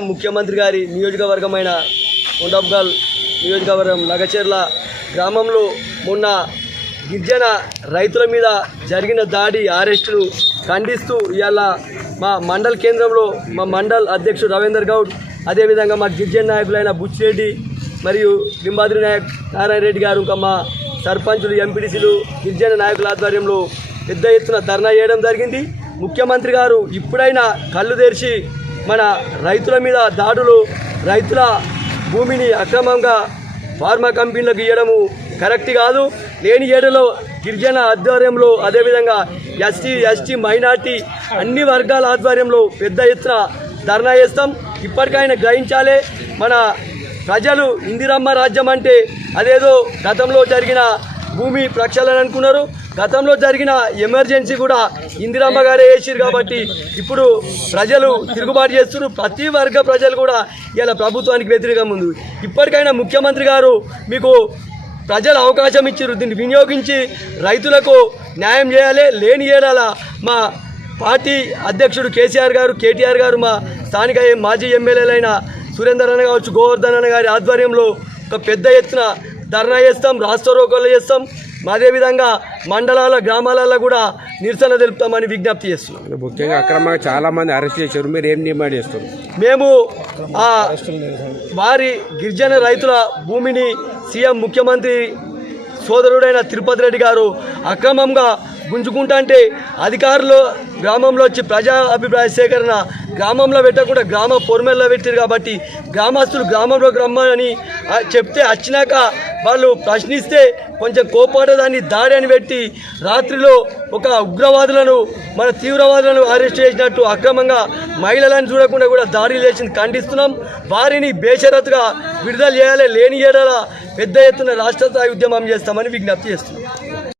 CM ముఖ్యమంత్రి గారి నియోజకవర్గమైన కొండబ్గల్ నియోజకవర్గం లగచెర్ల గ్రామంలో మొన్న గిరిజన రైతుల మీద జరిగిన దాడి అరెస్టును ఖండిస్తూ ఇవాళ మా మండల్ కేంద్రంలో మా మండల్ అధ్యక్షుడు రవీందర్ గౌడ్, అదేవిధంగా మా గిరిజన నాయకులైన బుచ్చిరెడ్డి మరియు లింబాద్రి నారాయణ రెడ్డి గారు, ఇంకా మా సర్పంచులు, ఎంపీటీసీలు, గిరిజన నాయకుల ఆధ్వర్యంలో పెద్ద ఎత్తున ధర్నా చేయడం జరిగింది. ముఖ్యమంత్రి గారు ఇప్పుడైనా కళ్ళు తెరిచి మన రైతుల మీద దాడులు, రైతుల భూమిని అక్రమంగా ఫార్మా కంపెనీలకు ఇవ్వడము కరెక్ట్ కాదు. లేని ఏడలో గిరిజన ఆధ్వర్యంలో, అదేవిధంగా ఎస్టీ మైనార్టీ అన్ని వర్గాల ఆధ్వర్యంలో పెద్ద ఎత్తున ధర్నా చేస్తాం. ఇప్పటికైనా గ్రహించాలి, మన ప్రజలు ఇందిరమ్మ రాజ్యం అంటే అదేదో గతంలో జరిగిన భూమి ప్రక్షాళన అనుకున్నారు. గతంలో జరిగిన ఎమర్జెన్సీ కూడా ఇందిరమ్మ గారే వేసారు కాబట్టి ఇప్పుడు ప్రజలు తిరుగుబాటు చేస్తున్నారు. ప్రతి వర్గ ప్రజలు కూడా ఇలా ప్రభుత్వానికి వ్యతిరేకంగా ఉంది. ఇప్పటికైనా ముఖ్యమంత్రి గారు మీకు ప్రజలు అవకాశం ఇచ్చారు, దీన్ని వినియోగించి రైతులకు న్యాయం చేయాలి. లేని ఏడాల మా పార్టీ అధ్యక్షుడు కేటీఆర్ గారు, మా స్థానిక మాజీ ఎమ్మెల్యేలైన సురేందర్ అన్న కావచ్చు, గోవర్ధన్ అన్న గారి ఆధ్వర్యంలో ఒక పెద్ద ఎత్తున ధర్నా చేస్తాం, రాష్ట్ర రోకోలు చేస్తాం. అదేవిధంగా మండలాల గ్రామాలలో కూడా నిరసన తెలుపుతామని విజ్ఞప్తి చేస్తున్నాం. ముఖ్యంగా అక్రమంగా చాలామంది అరెస్ట్ చేశారు, మీరు ఏం డిమాండ్ చేస్తారు? మేము వారి గిరిజన రైతుల భూమిని సీఎం ముఖ్యమంత్రి సోదరుడైన తిరుపతి రెడ్డి గారు అక్రమంగా గుంజుకుంటా అంటే అధికారులు గ్రామంలో వచ్చి ప్రజా అభిప్రాయ సేకరణ గ్రామంలో పెట్టకుండా గ్రామ పొరమెల్లో పెట్టారు కాబట్టి గ్రామస్తులు గ్రామంలోకి రమ్మని చెప్తే వచ్చినాక వాళ్ళు ప్రశ్నిస్తే కొంచెం కోపాడదాన్ని దాడి అని పెట్టి రాత్రిలో ఒక ఉగ్రవాదులను, మన తీవ్రవాదులను అరెస్ట్ చేసినట్టు అక్రమంగా మహిళలను చూడకుండా కూడా దాడి చేసింది ఖండిస్తున్నాం. వారిని బేషరతుగా విడుదల చేయాలి. లేని ఏడాల పెద్ద ఎత్తున రాష్ట్ర స్థాయి ఉద్యమం చేస్తామని విజ్ఞప్తి చేస్తున్నాం.